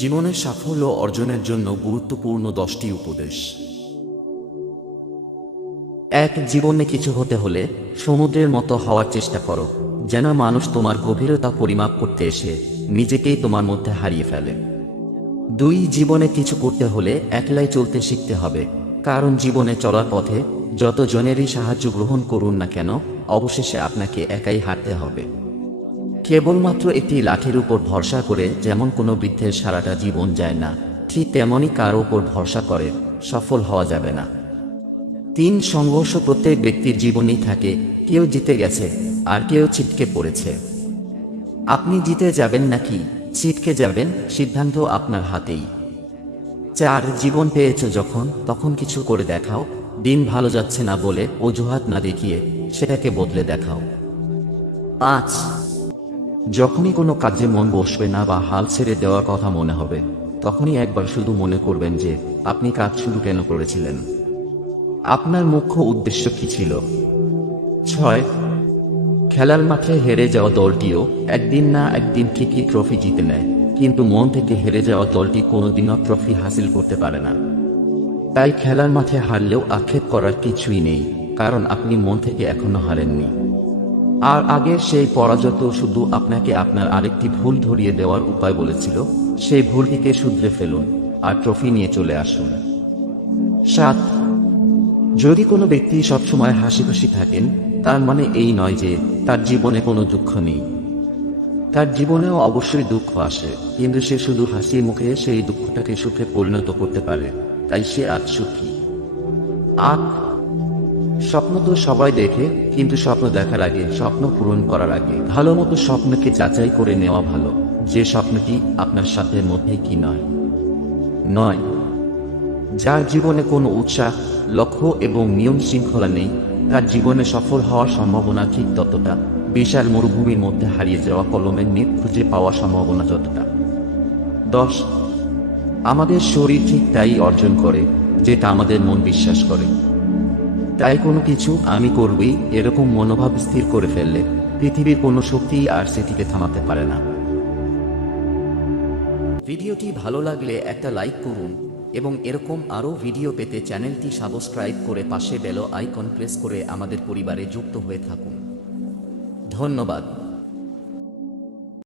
জীবনের সাফল্য অর্জনের জন্য গুরুত্বপূর্ণ 10টি উপদেশ। জীবনে কিছু হতে হলে সমুদ্রের মতো হওয়ার চেষ্টা করো, যেন মানুষ তোমার গভীরতা পরিমাপ করতে এসে নিজেকেই তোমার মধ্যে হারিয়ে ফেলে। 2, জীবনে কিছু করতে হলে একলাই চলতে শিখতে হবে, কারণ জীবনে চলার পথে যত জনেরই সাহায্য গ্রহণ করুন না কেন, অবশেষে আপনাকে একাই হাঁটতে হবে। কেবলমাত্র একটি লাঠির উপর ভরসা করে যেমন কোনো বৃদ্ধের সারাটা জীবন যায় না, ঠিক তেমনই কারো উপর ভরসা করে সফল হওয়া যাবে না। 3, সংঘর্ষ প্রত্যেক ব্যক্তির জীবনেই থাকে, কেউ জিতে গেছে আর কেউ ছিটকে পড়েছে। আপনি জিতে যাবেন নাকি ছিটকে যাবেন, সিদ্ধান্ত আপনার হাতেই। 4, জীবন পেয়েছো যখন, তখন কিছু করে দেখাও। দিন ভালো যাচ্ছে না বলে অজুহাত না দেখিয়ে সেটাকে বদলে দেখাও। 5, যখনই কোনো কাজে মন বসবে না বা হাল ছেড়ে দেওয়ার কথা মনে হবে, তখনই একবার শুধু মনে করবেন যে আপনি কাজ শুরু কেন করেছিলেন, আপনার মুখ্য উদ্দেশ্য কি ছিল। 6, খেলার মাঠে হেরে যাওয়া দলটিও একদিন না একদিন ঠিকই ট্রফি জিতে নেয়, কিন্তু মন থেকে হেরে যাওয়া দলটি কোনোদিনও ট্রফি হাসিল করতে পারে না। তাই খেলার মাঠে হারলেও আক্ষেপ করার কিছুই নেই, কারণ আপনি মন থেকে এখনো হারেননি। আর আগের সেই পরাজয় তো শুধু আপনাকে আপনার আরেকটি ভুল ধরিয়ে দেওয়ার উপায় বলেছিল। সেই ভুলটিকে শুধরে ফেলুন আর ট্রফি নিয়ে চলে আসুন। 7, যদি কোনো ব্যক্তি সবসময় হাসি খুশি থাকেন, তার মানে এই নয় যে তার জীবনে কোনো দুঃখ নেই। তার জীবনেও অবশ্যই দুঃখ আসে, কিন্তু সে শুধু হাসি মুখে সেই দুঃখটাকে সুখে পরিণত করতে পারে, তাই সে আজ সুখী। 8, স্বপ্ন তো সবাই দেখে, কিন্তু স্বপ্ন দেখার আগে, স্বপ্ন পূরণ করার আগে ভালো মতো স্বপ্নকে যাচাই করে নেওয়া ভালো, যে স্বপ্নটি আপনার সাধ্যের মধ্যে কি নয়। 9, যার জীবনে কোনো উৎসাহ, লক্ষ্য এবং নিয়ম শৃঙ্খলা নেই, তার জীবনে সফল হওয়ার সম্ভাবনা ঠিক ততটা, বিশাল মরুভূমির মধ্যে হারিয়ে যাওয়া কলমের নিপ খুঁজে পাওয়ার সম্ভাবনা যতটা। 10, আমাদের শরীর ঠিক তাই অর্জন করে যেটা আমাদের মন বিশ্বাস করে। তাই কোনো কিছু আমি করবই এরকম মনোভাব স্থির করে ফেললে পৃথিবীর কোনো শক্তিই আর সেটিকে থামাতে পারে না। ভিডিওটি ভালো লাগলে একটা লাইক করুন এবং এরকম আরও ভিডিও পেতে চ্যানেলটি সাবস্ক্রাইব করে পাশে বেল আইকন প্রেস করে আমাদের পরিবারে যুক্ত হয়ে থাকুন। ধন্যবাদ।